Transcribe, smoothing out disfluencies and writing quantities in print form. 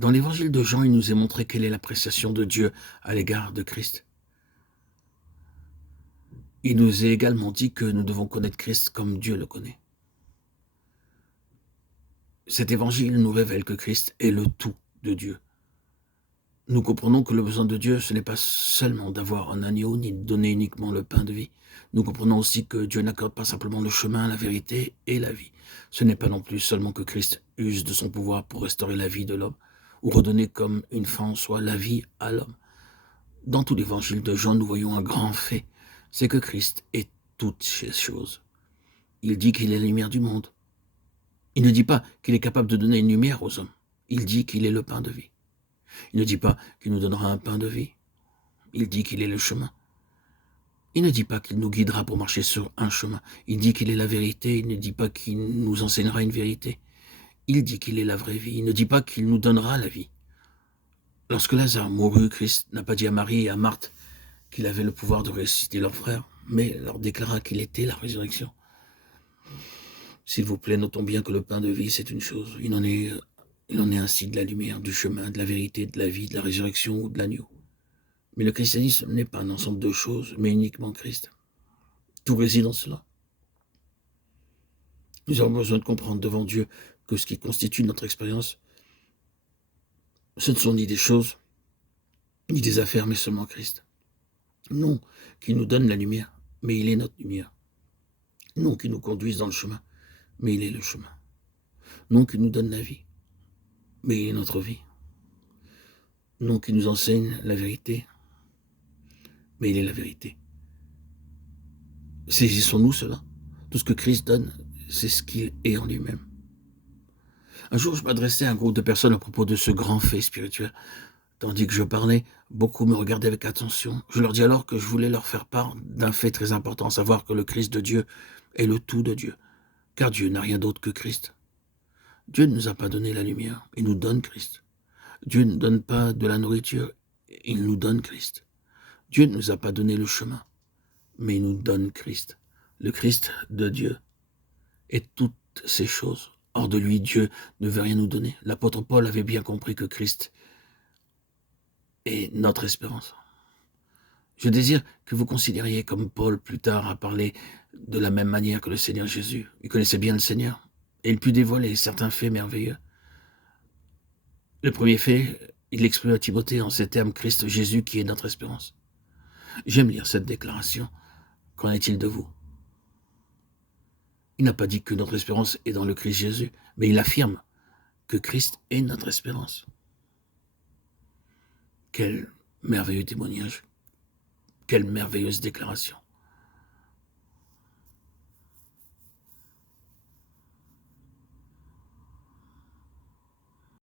Dans l'évangile de Jean, il nous est montré quelle est l'appréciation de Dieu à l'égard de Christ. Il nous est également dit que nous devons connaître Christ comme Dieu le connaît. Cet évangile nous révèle que Christ est le tout de Dieu. Nous comprenons que le besoin de Dieu, ce n'est pas seulement d'avoir un agneau, ni de donner uniquement le pain de vie. Nous comprenons aussi que Dieu n'accorde pas simplement le chemin, la vérité et la vie. Ce n'est pas non plus seulement que Christ use de son pouvoir pour restaurer la vie de l'homme, ou redonner comme une fin en soi la vie à l'homme. Dans tout l'évangile de Jean, nous voyons un grand fait, c'est que Christ est toutes ces choses. Il dit qu'il est la lumière du monde. Il ne dit pas qu'il est capable de donner une lumière aux hommes. Il dit qu'il est le pain de vie. Il ne dit pas qu'il nous donnera un pain de vie. Il dit qu'il est le chemin. Il ne dit pas qu'il nous guidera pour marcher sur un chemin. Il dit qu'il est la vérité. Il ne dit pas qu'il nous enseignera une vérité. Il dit qu'il est la vraie vie. Il ne dit pas qu'il nous donnera la vie. Lorsque Lazare mourut, Christ n'a pas dit à Marie et à Marthe qu'il avait le pouvoir de ressusciter leur frère, mais leur déclara qu'il était la résurrection. S'il vous plaît, notons bien que le pain de vie, c'est une chose. Il en est ainsi de la lumière, du chemin, de la vérité, de la vie, de la résurrection ou de l'agneau. Mais le christianisme n'est pas un ensemble de choses, mais uniquement Christ. Tout réside en cela. Nous avons besoin de comprendre devant Dieu que ce qui constitue notre expérience, ce ne sont ni des choses, ni des affaires, mais seulement Christ. Non qui nous donne la lumière, mais il est notre lumière. Non qui nous conduise dans le chemin, mais il est le chemin. Non qui nous donne la vie, mais il est notre vie. Non qui nous enseigne la vérité, mais il est la vérité. Saisissons-nous cela. Tout ce que Christ donne, c'est ce qu'il est en lui-même. Un jour, je m'adressais à un groupe de personnes à propos de ce grand fait spirituel. Tandis que je parlais, beaucoup me regardaient avec attention. Je leur dis alors que je voulais leur faire part d'un fait très important, à savoir que le Christ de Dieu est le tout de Dieu. Car Dieu n'a rien d'autre que Christ. Dieu ne nous a pas donné la lumière, il nous donne Christ. Dieu ne donne pas de la nourriture, il nous donne Christ. Dieu ne nous a pas donné le chemin, mais il nous donne Christ. Le Christ de Dieu est toutes ces choses. Hors de lui, Dieu ne veut rien nous donner. L'apôtre Paul avait bien compris que Christ est notre espérance. Je désire que vous considériez comme Paul plus tard a parlé de la même manière que le Seigneur Jésus. Il connaissait bien le Seigneur et il put dévoiler certains faits merveilleux. Le premier fait, il exprime à Timothée en ces termes: Christ Jésus qui est notre espérance. J'aime lire cette déclaration. Qu'en est-il de vous? Il n'a pas dit que notre espérance est dans le Christ Jésus, mais il affirme que Christ est notre espérance. Quel merveilleux témoignage, quelle merveilleuse déclaration.